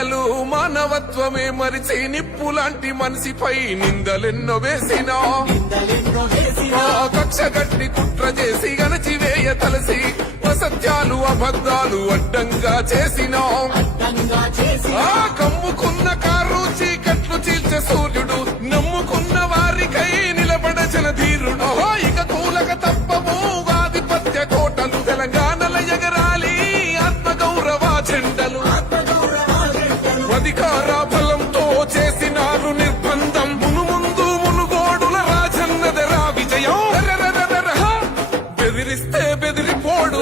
అసలు మానవత్వమే మరిచి నిప్పులాంటి మనిషిపై నిందలెన్నో వేసినా కక్ష గట్టి కుట్ర చేసి గణచివేయ తలసి అసత్యాలు అబద్ధాలు అడ్డంగా చేసినా కమ్ముకున్న కారు చీకట్లు చీల్చే సూర్యుడు నమ్ముకున్న వారికై నిలబడచన ధీరుడు ఇక కూలక తప్పము ఆధిపత్య కోటలు తెలంగాణల ఎగరాలి ఆత్మగౌరవ జెండలు అధికార బలంతో చేసినారు నిర్బంధం ముందు మునుగోడుల రాజన్నదరా విజయం బెదిరిస్తే బెదిరిపోడు